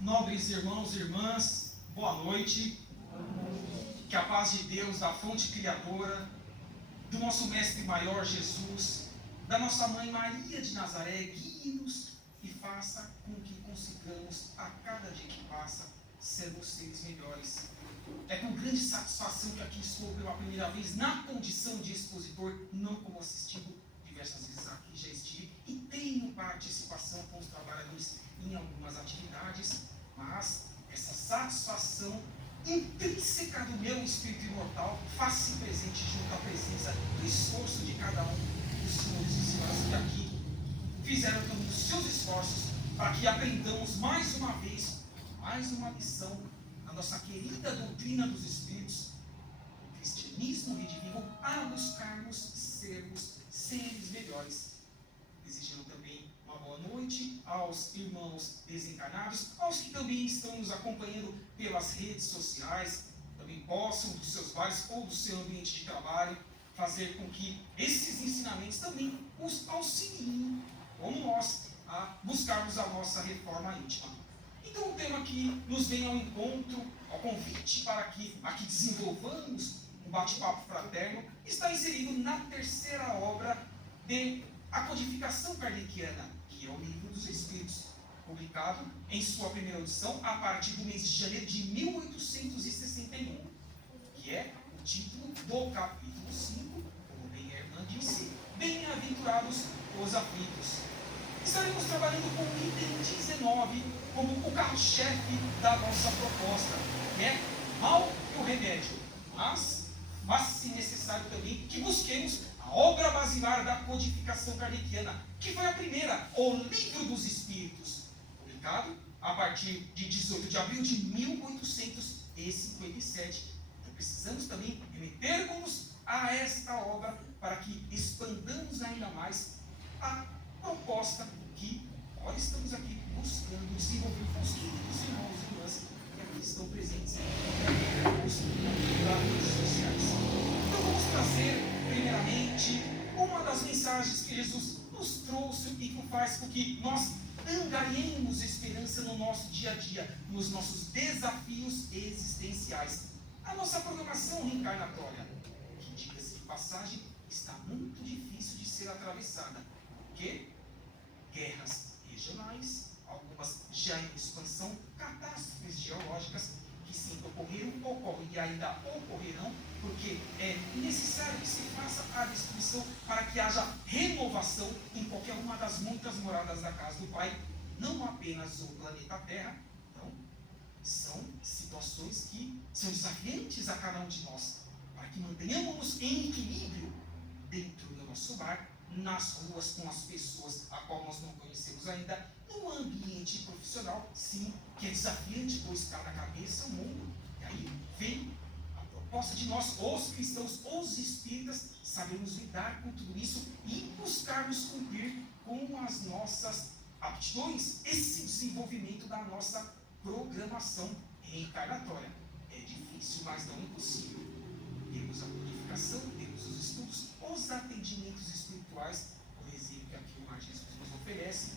Nobres irmãos e irmãs, boa noite. Que a paz de Deus, da fonte criadora, do nosso Mestre Maior Jesus, da nossa Mãe Maria de Nazaré, guie-nos e faça com que consigamos, a cada dia que passa, sermos seres melhores. É com grande satisfação que aqui estou pela primeira vez na condição de expositor, não como assistido, diversas vezes aqui já estive, e tenho participação com os trabalhadores em algumas atividades, mas essa satisfação intrínseca do meu espírito imortal faz-se presente junto à presença do esforço de cada um dos senhores e senhoras que aqui fizeram também os seus esforços para que aprendamos mais uma vez, mais uma lição na nossa querida doutrina dos Espíritos, o cristianismo redivivo, a buscarmos sermos seres melhores. Desejando também uma boa noite aos irmãos desencarnados, aos que também estão nos acompanhando pelas redes sociais, também possam, dos seus bares ou do seu ambiente de trabalho, fazer com que esses ensinamentos também os auxiliem, como nós, a buscarmos a nossa reforma íntima. Então o tema que nos vem ao encontro, ao convite para que aqui desenvolvamos um bate-papo fraterno, está inserido na terceira obra de A Codificação Kardeciana, que é o Livro dos Espíritos, publicado em sua primeira edição a partir do mês de janeiro de 1861, que é o título do capítulo 5, como bem a irmã disse, Bem-aventurados os aflitos. Estaremos trabalhando com o item 19 como o carro-chefe da nossa proposta, que é o mal e o remédio, mas faz-se necessário também que busquemos a obra basilar da codificação kardeciana, que foi a primeira, o Livro dos Espíritos, publicado a partir de 18 de abril de 1857. Então precisamos também remetermos a esta obra para que expandamos ainda mais a proposta que nós estamos aqui buscando desenvolver com os queridos irmãos e irmãs que aqui estão presentes nos redes sociais. Então vamos trazer, primeiramente, uma das mensagens que Jesus nos trouxe e que faz com que nós angariemos esperança no nosso dia a dia, nos nossos desafios existenciais. A nossa programação reencarnatória, que, diga-se de passagem, está muito difícil de ser atravessada. Porque guerras regionais, algumas já em expansão, catástrofes geológicas que sempre ocorreram, ocorrem e ainda ocorrerão, porque é necessário que se faça a destruição para que haja renovação em qualquer uma das muitas moradas da casa do Pai, não apenas o planeta Terra. Então, são situações que são desafiantes a cada um de nós, para que mantenhamos em equilíbrio dentro do nosso lar, nas ruas, com as pessoas a qual nós não conhecemos ainda, no ambiente profissional, sim, que é desafiante, pois está na cabeça o mundo. E aí vem a proposta de nós, os cristãos, os espíritas, sabermos lidar com tudo isso e buscarmos cumprir com as nossas aptidões, esse desenvolvimento da nossa programação reencarnatória. É difícil, mas não impossível. Temos a codificação, temos os estudos, os atendimentos espirituais, o resíduo que aqui o Mar Jesus nos oferece,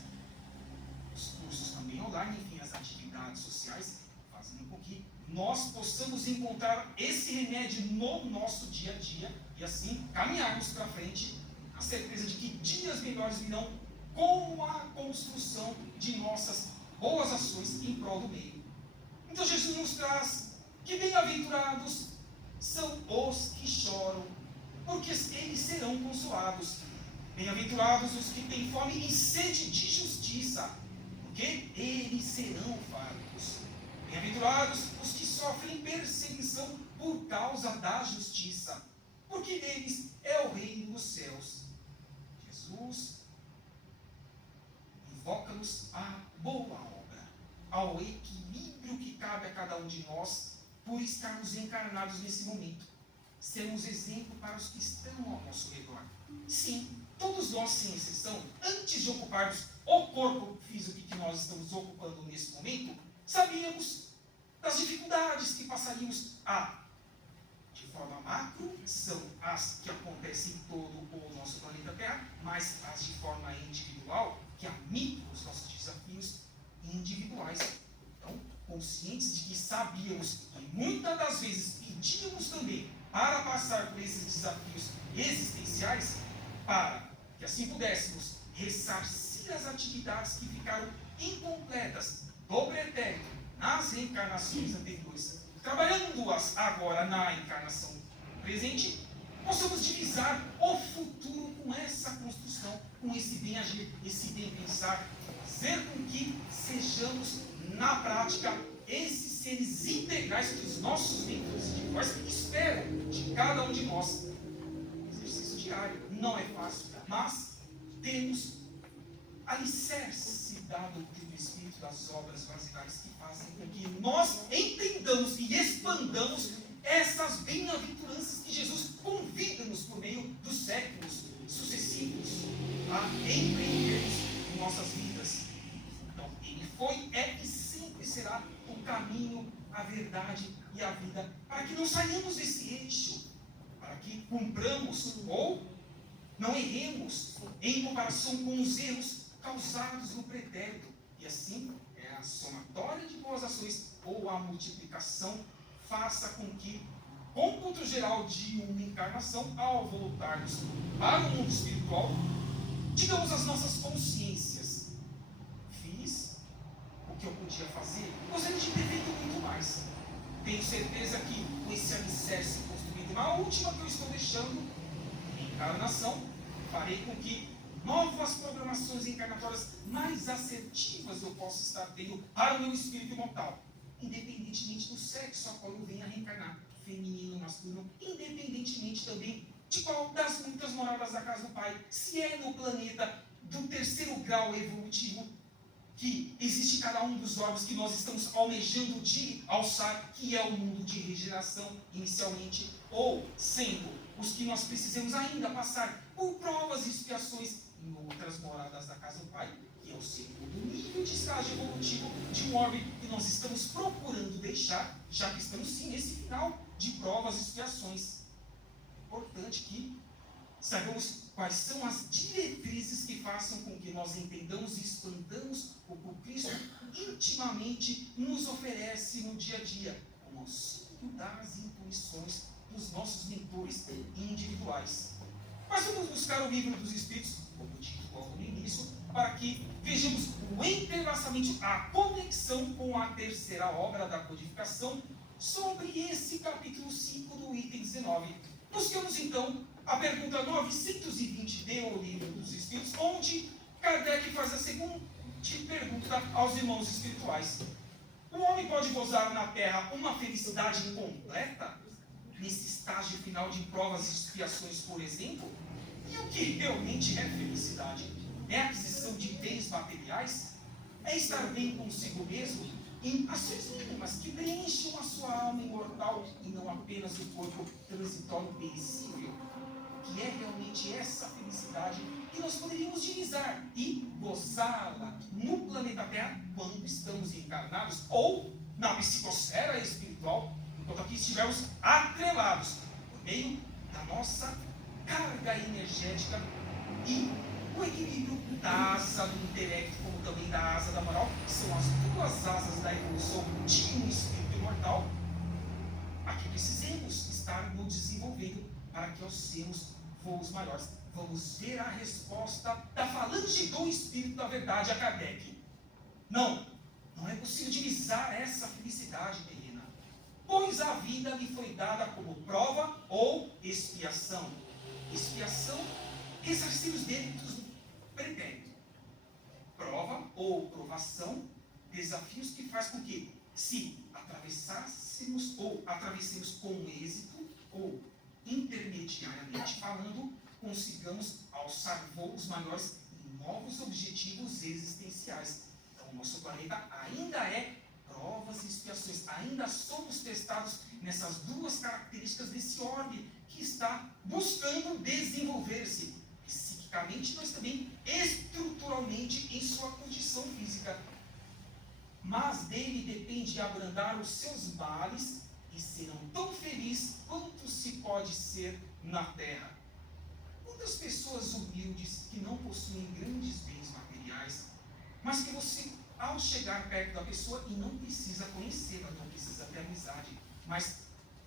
os cursos também online, enfim, as atividades sociais, fazendo com que nós possamos encontrar esse remédio no nosso dia a dia e assim caminharmos para frente, a certeza de que dias melhores virão com a construção de nossas boas ações em prol do meio. Então Jesus nos traz que bem-aventurados são os que choram, porque eles serão consolados. Bem-aventurados os que têm fome e sede de justiça, porque eles serão fartos. Bem-aventurados os que sofrem perseguição por causa da justiça, porque deles é o reino dos céus. Jesus invoca-nos à boa obra, ao equilíbrio que cabe a cada um de nós, por estarmos encarnados nesse momento. Sermos exemplo para os que estão ao nosso redor. Sim, todos nós, sem exceção, antes de ocuparmos o corpo físico que nós estamos ocupando nesse momento, sabíamos das dificuldades que passaríamos de forma macro, são as que acontecem em todo o nosso planeta Terra, mas as de forma individual, que a micro, os nossos desafios individuais. Então, conscientes de que sabíamos e muitas das vezes pedíamos também para passar por esses desafios existenciais, para que assim pudéssemos ressarcir as atividades que ficaram incompletas do pretérito nas reencarnações anteriores, trabalhando-as agora na encarnação presente, possamos divisar o futuro com essa construção, com esse bem agir, esse bem pensar, fazer com que sejamos, na prática, esses seres integrais que os nossos mentores individuais esperam de cada um de nós. Exercício diário, não é fácil, mas temos alicerce dado pelo Espírito das obras vaziais que fazem com que nós entendamos e expandamos essas bem-aventuranças que Jesus convida-nos por meio dos séculos sucessivos a empreendermos em nossas vidas. Então, Ele foi, é e sempre será o caminho, a verdade e a vida, para que não saiamos desse eixo, para que cumpramos ou não erremos em comparação com os erros causados no pretérito. E assim, a somatória de boas ações ou a multiplicação faça com que, cômputo geral de uma encarnação, ao voltarmos para o mundo espiritual, digamos às nossas consciências: fiz o que eu podia fazer, gostaria de ter feito muito mais. Tenho certeza que com esse alicerce construído na última que eu estou deixando, encarnação, farei com que novas programações encarnatórias mais assertivas eu possa estar tendo para o meu espírito imortal, independentemente do sexo a qual eu venha reencarnar, feminino, masculino, independentemente também de qual das muitas moradas da casa do Pai, se é no planeta do terceiro grau evolutivo, que existe cada um dos órgãos que nós estamos almejando de alçar, que é o mundo de regeneração inicialmente, ou sendo os que nós precisamos ainda passar por provas e expiações em outras moradas da casa do Pai, que é o segundo nível de estágio evolutivo de um órgão que nós estamos procurando deixar, já que estamos sim nesse final de provas e expiações. É importante que saibamos quais são as diretrizes que façam com que nós entendamos e expandamos o que o Cristo intimamente nos oferece no dia a dia, como auxílio das intuições dos nossos mentores individuais. Mas vamos buscar o livro dos Espíritos, como dito logo no início, para que vejamos o entrelaçamento, a conexão com a terceira obra da codificação sobre esse capítulo 5 do item 19. Buscamos então a pergunta 920 do livro dos Espíritos, onde Kardec faz a seguinte pergunta aos irmãos espirituais: o homem pode gozar na Terra uma felicidade completa, nesse estágio final de provas e expiações, por exemplo? E o que realmente é felicidade? É a aquisição de bens materiais? É estar bem consigo mesmo em ações mínimas que preencham a sua alma imortal e não apenas o corpo transitório perecível? Que é realmente essa felicidade que nós poderíamos divisar e gozá-la no planeta Terra quando estamos encarnados, ou na psicosfera espiritual, enquanto aqui estivermos atrelados por meio da nossa carga energética e o equilíbrio da asa do intelecto, como também da asa da moral, que são as duas asas da evolução de um espírito imortal, a que precisamos estar nos desenvolvendo para que alcemos voos maiores. Vamos ver a resposta da falange do Espírito da Verdade a Kardec. Não é possível divisar essa felicidade terrena, pois a vida lhe foi dada como prova ou expiação. Expiação, ressarcir os débitos do pretérito. Prova ou provação, desafios que faz com que, se atravessássemos ou atravessemos com êxito, ou intermediariamente falando, consigamos alçar voos maiores em novos objetivos existenciais. Então, o nosso planeta ainda é provas e expiações, ainda somos testados nessas duas características desse orbe que está buscando desenvolver-se psiquicamente, mas também estruturalmente em sua condição física. Mas dele depende abrandar os seus males e serão tão felizes quanto se pode ser na terra. Quantas pessoas humildes que não possuem grandes bens materiais, mas que você ao chegar perto da pessoa, e não precisa conhecê-la, não precisa ter amizade, mas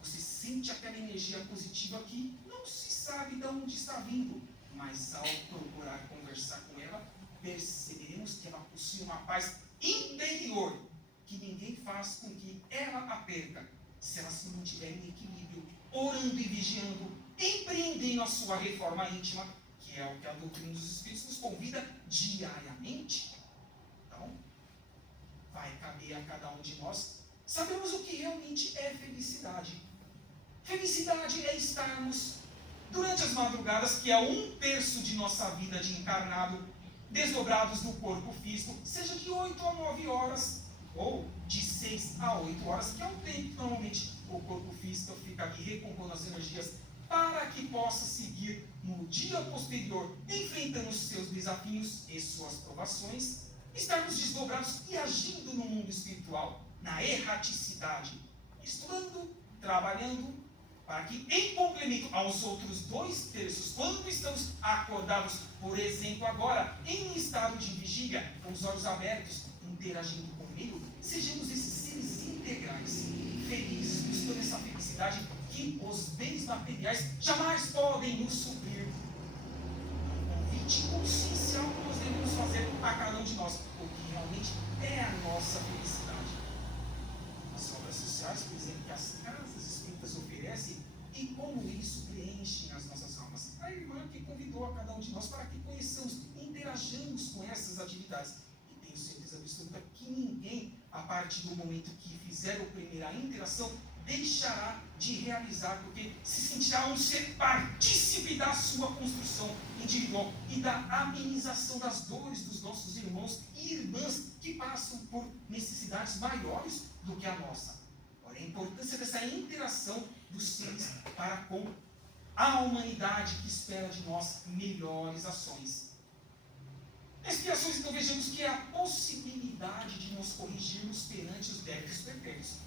você sente aquela energia positiva que não se sabe de onde está vindo, mas ao procurar conversar com ela, perceberemos que ela possui uma paz interior que ninguém faz com que ela a perca, se ela se mantiver em equilíbrio, orando e vigiando, empreendendo a sua reforma íntima, que é o que a doutrina dos Espíritos nos convida diariamente. Então, vai caber a cada um de nós sabermos o que realmente é felicidade. Felicidade é estarmos durante as madrugadas, que é 1/3 de nossa vida de encarnado, desdobrados do corpo físico, seja de 8 a 9 horas, ou de 6 a 8 horas, que é o tempo que normalmente o corpo físico fica ali recompondo as energias, para que possa seguir no dia posterior, enfrentando os seus desafios e suas provações, estarmos desdobrados e agindo no mundo espiritual, na erraticidade, estudando, trabalhando, para que, em complemento aos outros 2/3, quando estamos acordados, por exemplo, agora, em um estado de vigília, com os olhos abertos, interagindo comigo, sejamos esses seres integrais, felizes, buscando essa felicidade que os bens materiais jamais podem nos suprir. Um convite consciencial que nós devemos fazer a cada um de nós, o que realmente é a nossa felicidade. As obras sociais, por exemplo, que as casas espíritas oferecem, e como isso preenche as nossas almas. A irmã que convidou a cada um de nós para que conheçamos, interajamos com essas atividades. E tenho certeza absoluta que ninguém, a partir do momento que fizer a primeira interação, deixará de realizar, porque se sentirá um ser partícipe da sua construção individual e da amenização das dores dos nossos irmãos e irmãs que passam por necessidades maiores do que a nossa. Olha a importância dessa interação dos seres para com a humanidade que espera de nós melhores ações. Expiações, então, vejamos que é a possibilidade de nos corrigirmos perante os débitos perpétuos.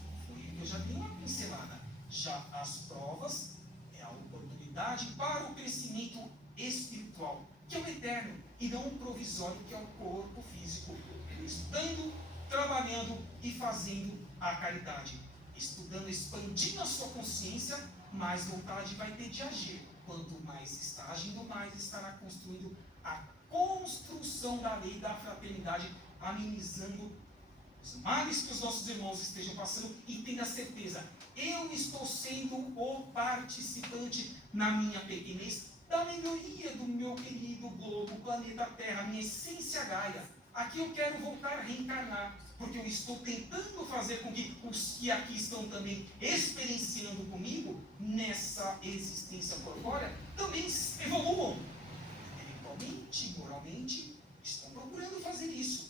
Eu já dei uma pincelada. Já as provas é a oportunidade para o crescimento espiritual, que é o eterno, e não o provisório, que é o corpo físico. Estudando, trabalhando e fazendo a caridade. Estudando, expandindo a sua consciência, mais vontade vai ter de agir. Quanto mais está agindo, mais estará construindo a construção da lei da fraternidade, amenizando os males que os nossos irmãos estejam passando, e tenha certeza, eu estou sendo o participante na minha pequenez da melhoria do meu querido globo, planeta Terra, minha essência Gaia. Aqui eu quero voltar a reencarnar, porque eu estou tentando fazer com que os que aqui estão também experienciando comigo, nessa existência corpórea, também evoluam. Intelectualmente, moralmente, estão procurando fazer isso.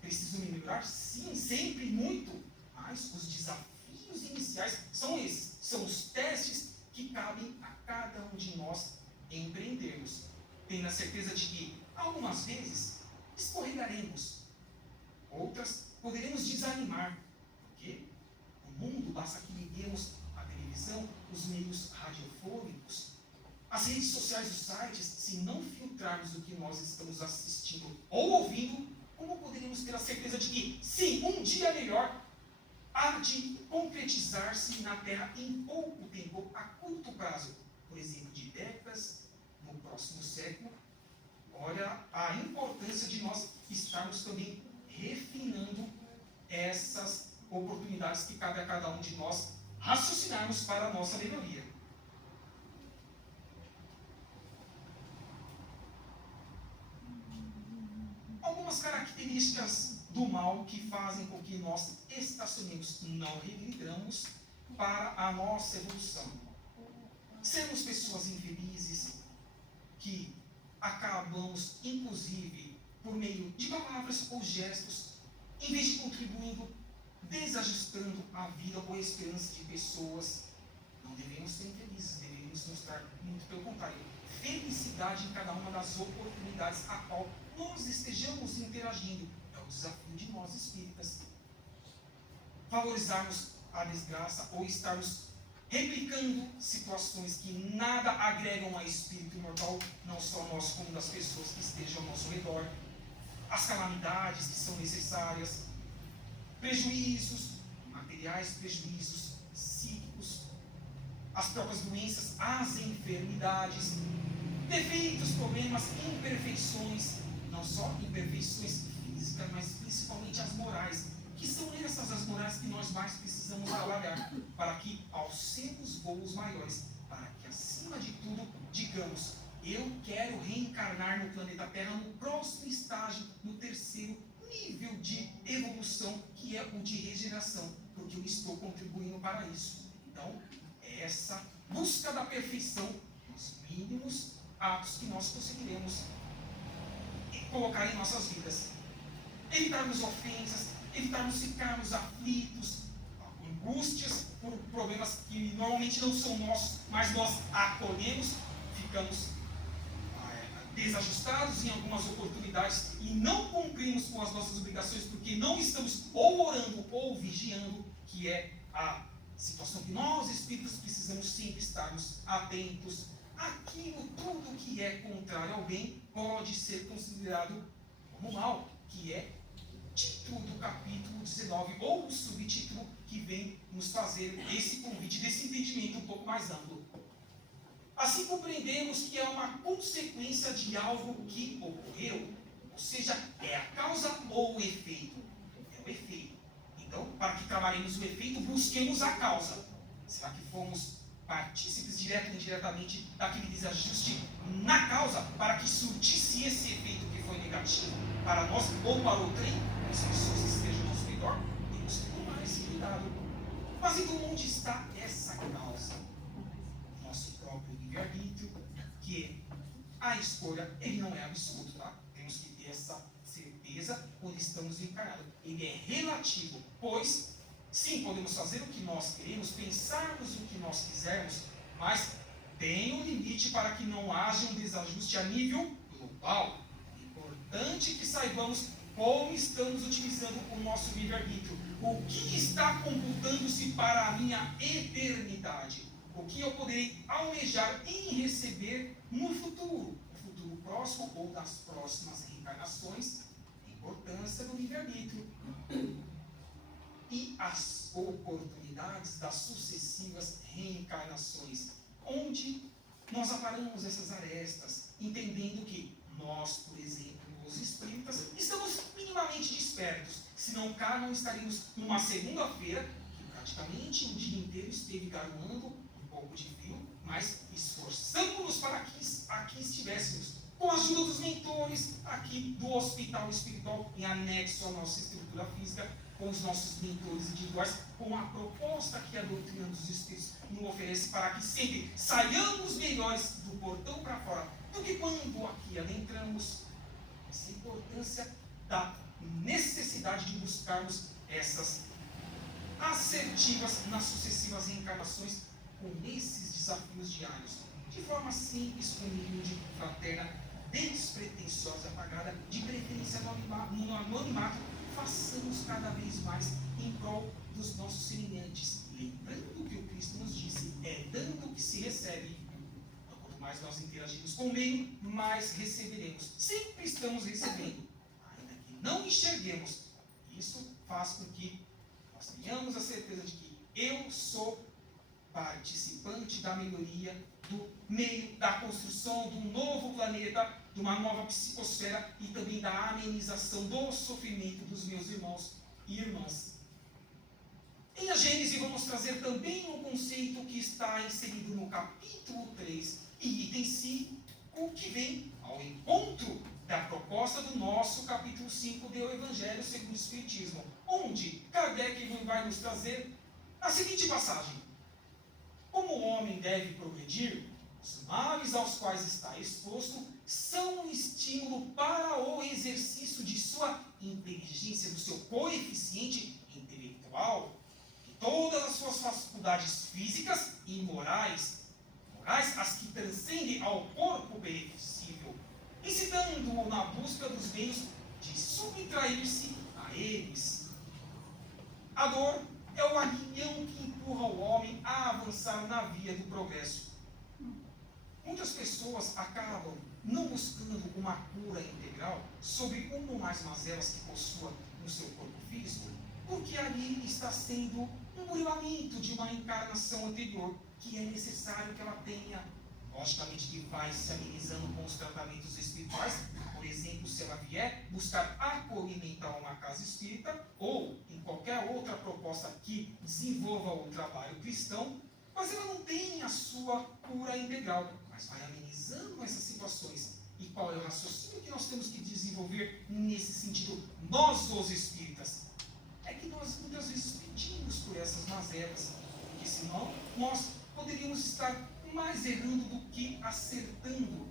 Preciso me melhorar? Sim, sempre muito. Mas os desafios iniciais são esses. São os testes que cabem a cada um de nós empreendermos. Tenho a certeza de que, algumas vezes, escorregaremos. Outras, poderemos desanimar. Porque o mundo, basta que liguemos a televisão, os meios radiofônicos, as redes sociais, os sites, se não filtrarmos o que nós estamos assistindo ou ouvindo, como poderíamos ter a certeza de que, sim, um dia melhor há de concretizar-se na Terra em pouco tempo, a curto prazo, por exemplo, de décadas, no próximo século? Olha a importância de nós estarmos também refinando essas oportunidades que cabe a cada um de nós raciocinarmos para a nossa melhoria. Algumas características do mal que fazem com que nós estacionemos, não regridamos para a nossa evolução. Sermos pessoas infelizes, que acabamos, inclusive, por meio de palavras ou gestos, em vez de contribuindo, desajustando a vida ou a esperança de pessoas. Não devemos ser infelizes, devemos mostrar muito pelo contrário, felicidade em cada uma das oportunidades a qual nós estejamos interagindo. É o desafio de nós espíritas. Valorizarmos a desgraça ou estarmos replicando situações que nada agregam a espírito imortal, não só nós como das pessoas que estejam ao nosso redor. as calamidades que são necessárias, prejuízos materiais, prejuízos psíquicos, as próprias doenças, as enfermidades, defeitos, problemas, imperfeições, não só imperfeições físicas, mas principalmente as morais, que são essas as morais que nós mais precisamos trabalhar, para que alcemos voos maiores, para que acima de tudo digamos: eu quero reencarnar no planeta Terra no próximo estágio, no terceiro nível de evolução, que é o de regeneração, porque eu estou contribuindo para isso. Então, é essa busca da perfeição, os mínimos atos que nós conseguiremos colocar em nossas vidas. Evitarmos ofensas, evitarmos ficarmos aflitos, angústias por problemas que normalmente não são nossos, mas nós acolhemos, ficamos desajustados em algumas oportunidades e não cumprimos com as nossas obrigações porque não estamos ou orando ou vigiando, que é a situação que nós, espíritos, precisamos sempre estarmos atentos. Aquilo tudo que é contrário ao bem pode ser considerado como mal, que é o título do capítulo 19, ou o subtítulo que vem nos fazer esse convite, desse entendimento um pouco mais amplo. Assim compreendemos que é uma consequência de algo que ocorreu, ou seja, é a causa ou o efeito? É o efeito. Então, para que trabalhemos o efeito, busquemos a causa. Será que fomos partícipes, direto ou indiretamente, daquele desajuste na causa, para que surtisse esse efeito que foi negativo para nós ou para o trem? As pessoas que estejam ao nosso redor, temos que tomar esse cuidado. Mas então, onde está essa causa? Nosso próprio livre-arbítrio, que a escolha, ele não é absoluto, tá? Temos que ter essa certeza quando estamos encarnados. Ele é relativo, pois, sim, podemos fazer o que nós queremos, pensarmos o que nós quisermos, mas tem um limite para que não haja um desajuste a nível global. É importante que saibamos como estamos utilizando o nosso livre-arbítrio. O que está computando-se para a minha eternidade? O que eu poderei almejar em receber no futuro próximo ou das próximas reencarnações, a importância do livre-arbítrio e as oportunidades das sucessivas reencarnações, onde nós aparamos essas arestas, entendendo que nós, por exemplo, os espíritas, estamos minimamente despertos, senão cá não estaríamos numa segunda-feira, que praticamente o dia inteiro esteve garoando um pouco de frio, mas esforçamos-nos para que aqui estivéssemos, com a ajuda dos mentores aqui do hospital espiritual, em anexo à nossa estrutura física, com os nossos mentores individuais, com a proposta que a doutrina dos espíritos nos oferece para que sempre saiamos melhores do portão para fora do que quando aqui adentramos. Essa importância da necessidade de buscarmos essas assertivas nas sucessivas reencarnações com esses desafios diários, de forma simples, humilde, fraterna, despretensiosa, apagada, de preferência no anonimato, façamos cada vez mais em prol dos nossos semelhantes, lembrando que o Cristo nos disse: é dando que se recebe. Então, quanto mais nós interagimos com o meio, mais receberemos. Sempre estamos recebendo, ainda que não enxerguemos. Isso faz com que nós tenhamos a certeza de que eu sou participante da melhoria do meio, da construção de um novo planeta, de uma nova psicosfera e também da amenização do sofrimento dos meus irmãos e irmãs. Em a Gênese vamos trazer também um conceito que está inserido no capítulo 3 e item 5, que vem ao encontro da proposta do nosso capítulo 5 do Evangelho segundo o Espiritismo, onde Kardec vai nos trazer a seguinte passagem: como o homem deve progredir, os males aos quais está exposto são um estímulo para o exercício de sua inteligência, do seu coeficiente intelectual, de todas as suas faculdades físicas e morais, as que transcendem ao corpo perecível, incitando-o na busca dos meios de subtrair-se a eles. A dor é o aguilhão que empurra o homem a avançar na via do progresso. Muitas pessoas acabam não buscando uma cura integral sobre uma ou mais mazelas que possua no seu corpo físico, porque ali está sendo um burilamento de uma encarnação anterior, que é necessário que ela tenha. Logicamente que vai se amenizando com os tratamentos espirituais. Por exemplo, se ela vier buscar acolhimento a uma casa espírita, ou em qualquer outra proposta que desenvolva o trabalho cristão, mas ela não tem a sua cura integral, mas vai amenizando essas situações. E qual é o raciocínio que nós temos que desenvolver nesse sentido? Nós, os espíritas, é que nós muitas vezes pedimos por essas mazelas, porque senão nós poderíamos estar mais errando do que acertando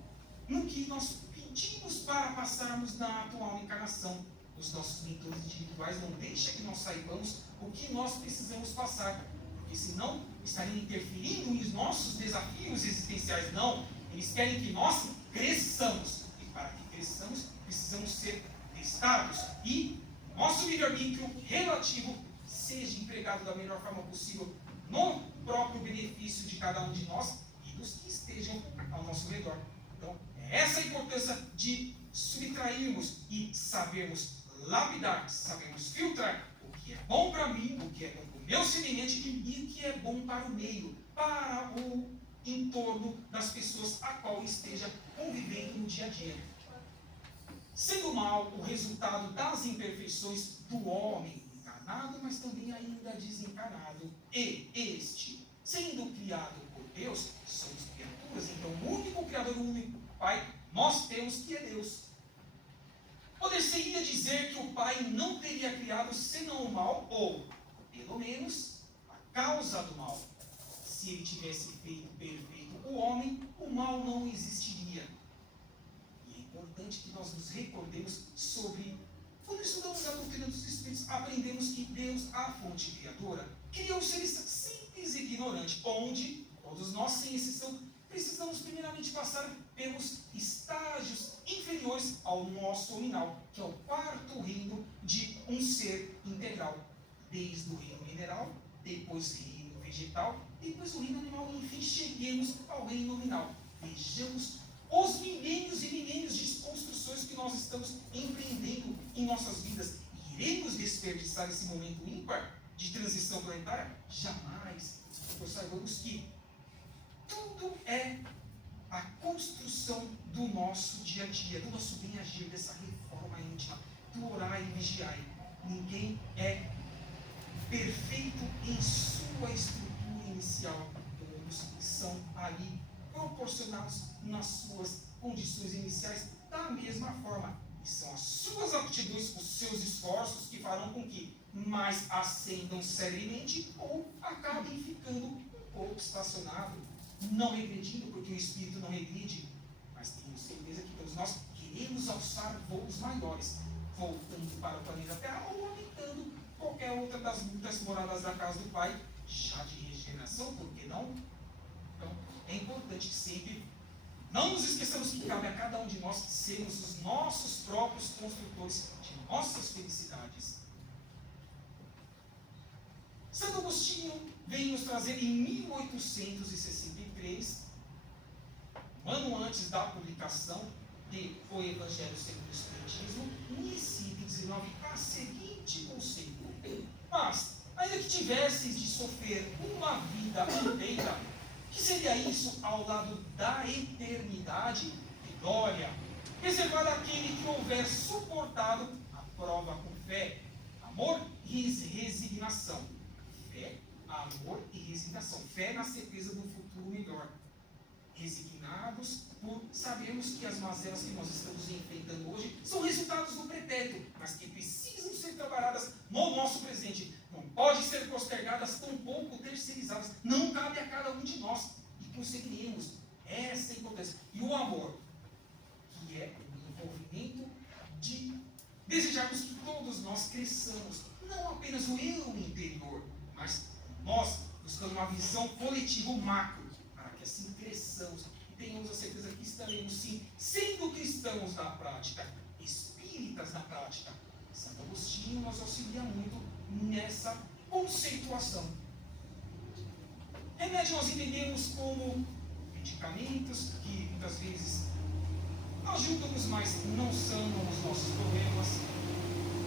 no que nós pedimos para passarmos na atual encarnação. Os nossos mentores individuais não deixam que nós saibamos o que nós precisamos passar, porque senão estariam interferindo nos nossos desafios existenciais. Não, eles querem que nós cresçamos, e para que cresçamos precisamos ser testados e nosso livre-arbítrio relativo seja empregado da melhor forma possível no próprio benefício de cada um de nós e dos que estejam ao nosso redor. Então, é essa a importância de subtrairmos e sabermos lapidar, sabermos filtrar o que é bom para mim, o que é bom para o meu semelhante e o que é bom para o meio, para o entorno das pessoas a qual esteja convivendo no dia a dia. Sendo mal o resultado das imperfeições do homem encarnado, mas também ainda desencarnado. E este, sendo criado por Deus, somos criaturas, então o único Criador, o único Pai, nós temos que é Deus. Poder-se-ia dizer que o Pai não teria criado senão o mal, ou, pelo menos, a causa do mal. Se ele tivesse feito perfeito o homem, o mal não existiria. E é importante que nós nos recordemos sobre, quando estudamos a doutrina dos Espíritos, aprendemos que Deus, a fonte criadora, criou seres simples e ignorantes, onde todos nós, sem exceção, precisamos primeiramente passar pelos estágios inferiores ao nosso nominal, que é o quarto reino de um ser integral, desde o reino mineral, depois o reino vegetal, depois o reino animal, e enfim cheguemos ao reino nominal. Vejamos os milênios e milênios de construções que nós estamos empreendendo em nossas vidas. Iremos desperdiçar esse momento ímpar de transição planetária? Jamais. Pois saibamos que tudo é a construção do nosso dia a dia, do nosso bem-agir, dessa reforma íntima, do orar e vigiar. Ninguém é perfeito em sua estrutura inicial. Todos são ali proporcionados nas suas condições iniciais da mesma forma. E são as suas aptidões, os seus esforços que farão com que mais ascendam celeremente ou acabem ficando um pouco estacionados, não regredindo, porque o espírito não regride, mas tenho certeza que todos nós queremos alçar voos maiores, voltando para o planeta Terra ou habitando qualquer outra das muitas moradas da casa do Pai, já de regeneração, por que não? Então, é importante que sempre não nos esqueçamos que cabe a cada um de nós sermos os nossos próprios construtores de nossas felicidades. Santo Agostinho veio nos trazer em 1863, um ano antes da publicação de O Evangelho segundo o Espiritismo, no século XIX, a seguinte conceito: mas, ainda que tivesses de sofrer uma vida inteira, que seria isso ao lado da eternidade de glória, reservada àquele que houver suportado a prova com fé, amor e resignação. Fé, amor e resignação. Fé na certeza do futuro melhor. Resignados por sabermos que as mazelas que nós estamos enfrentando hoje são resultados do pretérito, mas que precisam ser trabalhadas no nosso presente. Não pode ser postergadas, tampouco terceirizadas. Não cabe a cada um de nós. E conseguiremos essa importância. E o amor, que é o envolvimento de desejarmos que todos nós cresçamos. Não apenas o eu interior, mas nós buscando uma visão coletiva macro, para que assim cresçamos e tenhamos a certeza que estaremos sim sendo cristãos na prática, espíritas na prática. Santo Agostinho nos auxilia muito nessa conceituação. Remédio nós entendemos como medicamentos que muitas vezes Ajuda-nos, mas não sanam os nossos problemas.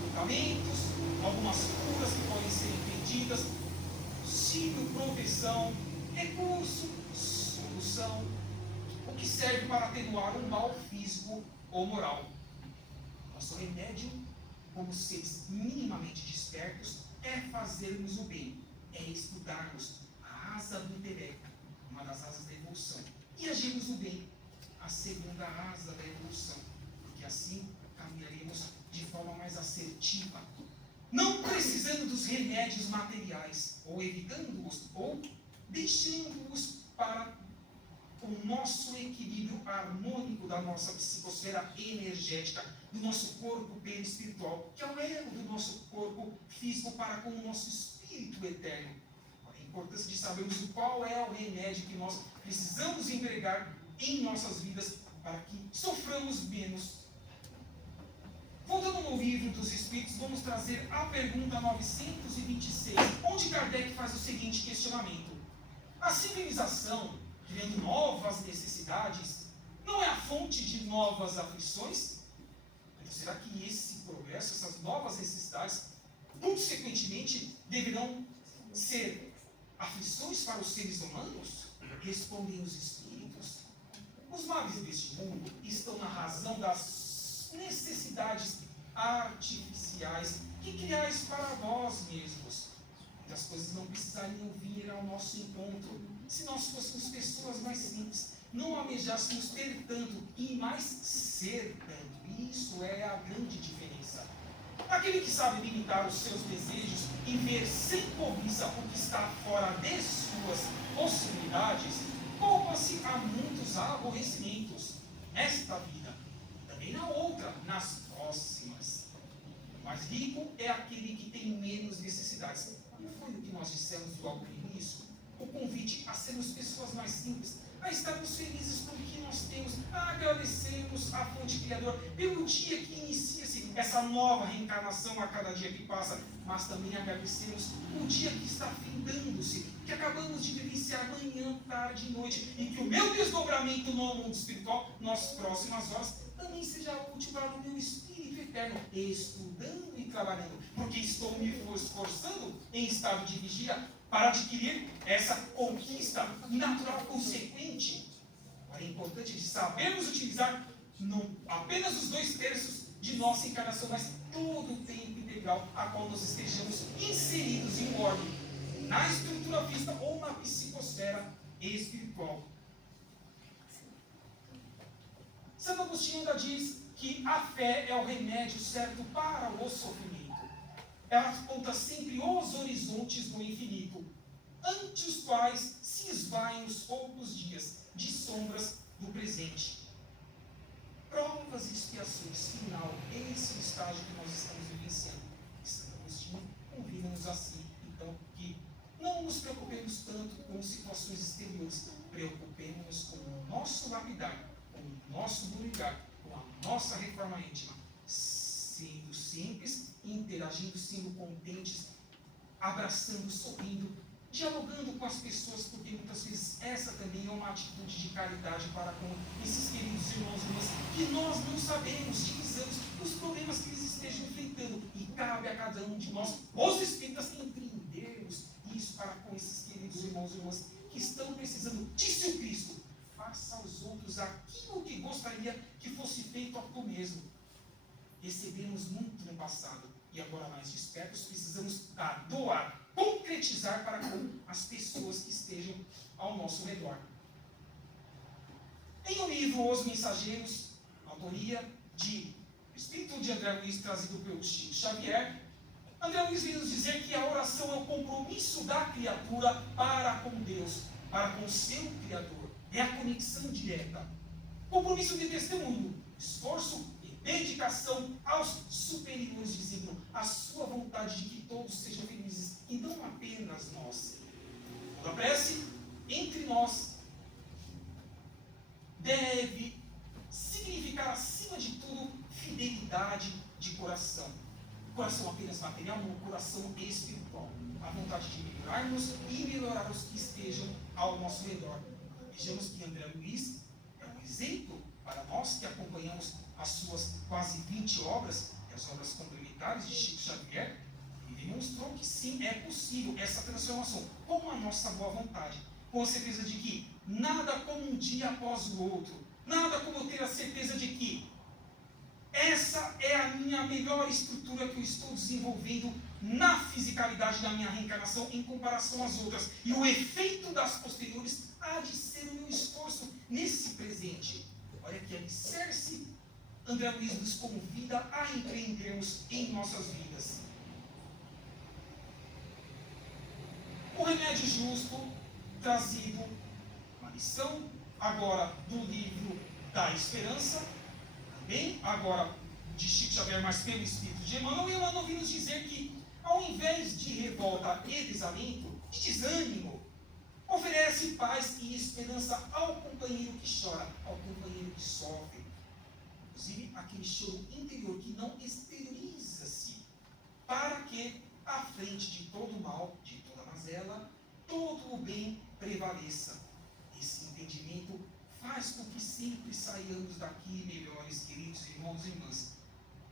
Medicamentos, algumas curas que podem ser impedidas, auxílio, proteção, recurso, solução, o que serve para atenuar um mal físico ou moral. Nosso remédio, como seres minimamente despertos, é fazermos o bem, é estudarmos a asa do intelecto, uma das asas da evolução, e agirmos o bem, a segunda asa da evolução, porque assim caminharemos de forma mais assertiva, não precisando dos remédios materiais, ou evitando-os, ou deixando-os para o nosso equilíbrio harmônico da nossa psicosfera energética, do nosso corpo perispiritual, que é o elo do nosso corpo físico para com o nosso espírito eterno. A importância de sabermos qual é o remédio que nós precisamos empregar em nossas vidas para que soframos menos. Voltando no livro dos Espíritos, vamos trazer a pergunta 926, onde Kardec faz o seguinte questionamento: a civilização, criando novas necessidades, não é a fonte de novas aflições? Então, será que esse progresso, essas novas necessidades, consequentemente, deverão ser aflições para os seres humanos? Respondem os Espíritos. Os males deste mundo estão na razão das necessidades artificiais que criais para vós mesmos. As coisas não precisariam vir ao nosso encontro se nós fôssemos pessoas mais simples, não almejássemos ter tanto e mais ser tanto. Isso é a grande diferença. Aquele que sabe limitar os seus desejos e ver sem cobiça o que está fora de suas possibilidades, poupa-se a muitos aborrecimentos nesta vida, também na outra, nas próximas. O mais rico é aquele que tem menos necessidades. Não foi o que nós dissemos logo no início? O convite a sermos pessoas mais simples, a estarmos felizes com o que nós temos, a agradecermos a fonte criadora pelo dia que inicia-se essa nova reencarnação a cada dia que passa, mas também agradecermos o dia que está findando-se, que acabamos de vivenciar manhã, tarde e noite, e que o meu desdobramento no mundo espiritual, nas próximas horas, também seja útil para o meu espírito eterno, estudando e trabalhando, porque estou me esforçando em estado de vigia para adquirir essa conquista natural consequente. Agora, é importante sabermos utilizar não apenas os 2/3 de nossa encarnação, mas todo o tempo integral a qual nós estejamos inseridos em ordem, na estrutura física ou na psicosfera espiritual. Santo Agostinho ainda diz que a fé é o remédio certo para o sofrimento. Ela aponta sempre os horizontes do infinito, ante os quais se esvaem os poucos dias de sombras do presente. Provas e expiações, final, esse é o estágio que nós estamos vivenciando. Santo Agostinho convida-nos assim, então, que não nos preocupemos tanto com situações exteriores, preocupemos com o nosso lapidar, com o nosso burilar, com a nossa reforma íntima, sendo simples, interagindo, sendo contentes, abraçando, sorrindo, dialogando com as pessoas, porque muitas vezes essa também é uma atitude de caridade para com esses queridos irmãos e irmãs que nós não sabemos, divisamos os problemas que eles estejam enfrentando, e cabe a cada um de nós, os espíritas, entendermos isso para com esses queridos irmãos e irmãs que estão precisando. Disse o Cristo: faça aos outros aquilo que gostaria que fosse feito a tu mesmo. Recebemos muito no passado, e agora mais despertos precisamos doar, concretizar para com as pessoas que estejam ao nosso redor. Em o livro Os Mensageiros, autoria de Espírito de André Luiz, trazido pelo Chico Xavier, André Luiz vem nos dizer que a oração é o compromisso da criatura para com Deus, para com o seu Criador. É a conexão direta. Compromisso de testemunho, esforço e dedicação aos superiores, dizendo a sua vontade de que todos sejam felizes, e não apenas nós. Toda prece entre nós deve significar, acima de tudo, fidelidade de coração. Coração apenas material, não, coração espiritual. A vontade de melhorarmos e melhorar os que estejam ao nosso redor. Vejamos que André Luiz é um exemplo para nós que acompanhamos as suas quase 20 obras, as obras complementares de Chico Xavier, ele demonstrou que sim, é possível essa transformação, com a nossa boa vontade, com a certeza de que nada como um dia após o outro, nada como eu ter a certeza de que essa é a minha melhor estrutura que eu estou desenvolvendo na fisicalidade da minha reencarnação em comparação às outras. E o efeito das posteriores há de ser o meu esforço nesse presente. Olha que alicerce André Luiz nos convida a empreendermos em nossas vidas. O remédio justo, trazido, uma lição, agora do livro da Esperança, também agora de Chico Xavier, mas pelo Espírito de Emmanuel, e Emmanuel vem nos dizer que, ao invés de revolta e desalento, de desânimo, oferece paz e esperança ao companheiro que chora, ao companheiro que sofre. Inclusive, aquele choro interior que não exterioriza-se, para que, à frente de todo o mal, de toda a mazela, todo o bem prevaleça. Esse entendimento faz com que sempre saiamos daqui melhores, queridos irmãos e irmãs,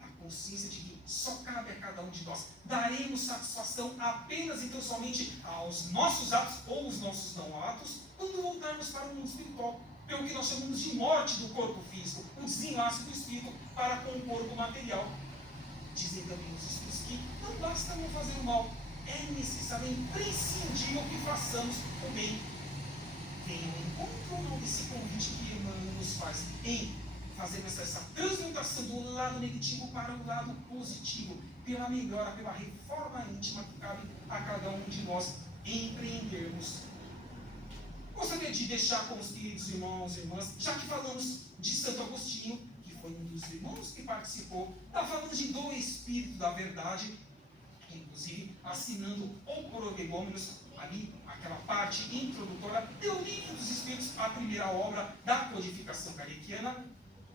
na consciência de que só cabe a cada um de nós. Daremos satisfação apenas e tão somente aos nossos atos ou os nossos não atos, quando voltarmos para o mundo espiritual, pelo que nós chamamos de morte do corpo físico, o desenlace do espírito para com o corpo material. Dizem também os espíritos que não basta não fazer o mal, é necessário, é imprescindível que façamos o bem. Venham em encontro desse convite que Emmanuel nos faz em fazer essa transmutação do lado negativo para o lado positivo, pela melhora, pela reforma íntima que cabe a cada um de nós empreendermos. Gostaria de deixar com os queridos irmãos e irmãs, já que falamos de Santo Agostinho, que foi um dos irmãos que participou da falange do Espírito da Verdade, inclusive assinando o Prolegômenos, ali, aquela parte introdutória do Livro dos Espíritos, a primeira obra da codificação kardeciana.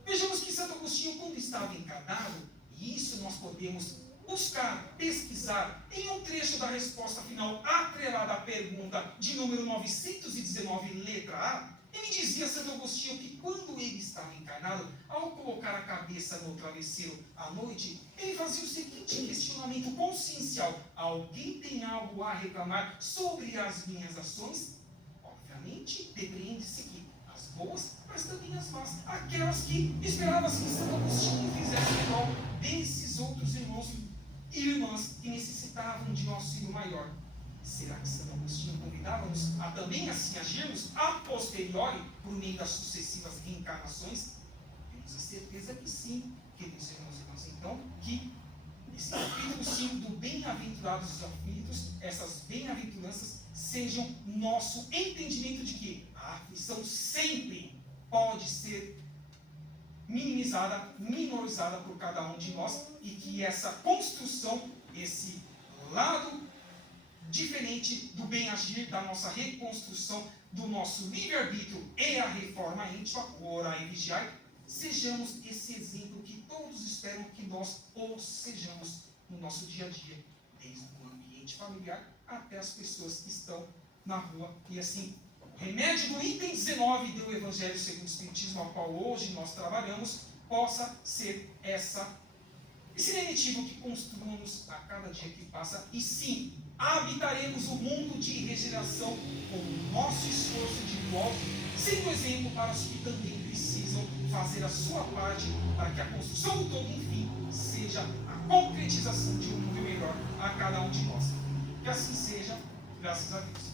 Vejamos que Santo Agostinho, quando estava encarnado, e isso nós podemos buscar, pesquisar, em um trecho da resposta final atrelada à pergunta de número 919, letra A, ele dizia a Santo Agostinho que quando ele estava encarnado, ao colocar a cabeça no travesseiro à noite, ele fazia o seguinte questionamento consciencial: alguém tem algo a reclamar sobre as minhas ações? Obviamente, depreende-se que as boas, mas também as más, aquelas que esperava-se que Santo Agostinho fizesse igual desses outros irmãos e irmãs que necessitavam de um auxílio maior. Será que Santo Agostinho convidava-nos a também assim agirmos a posteriori, por meio das sucessivas reencarnações? Temos a certeza que sim, queridos irmãos e irmãs. Então, que esse capítulo 5 do Bem-aventurados os aflitos, essas bem-aventuranças, sejam nosso entendimento de que a aflição sempre pode ser minimizada, minorizada por cada um de nós, e que essa construção, esse lado diferente do bem-agir, da nossa reconstrução, do nosso livre-arbítrio e a reforma íntima, o orar e vigiar, sejamos esse exemplo que todos esperam que nós ou sejamos no nosso dia a dia, desde o ambiente familiar até as pessoas que estão na rua. E assim, o remédio do item 19 do Evangelho segundo o Espiritismo, ao qual hoje nós trabalhamos, possa ser esse lenitivo que construamos a cada dia que passa, e sim, habitaremos o mundo de regeneração com o nosso esforço individual, sendo exemplo para os que também precisam fazer a sua parte para que a construção do todo, enfim, seja a concretização de um mundo melhor a cada um de nós. Que assim seja, graças a Deus.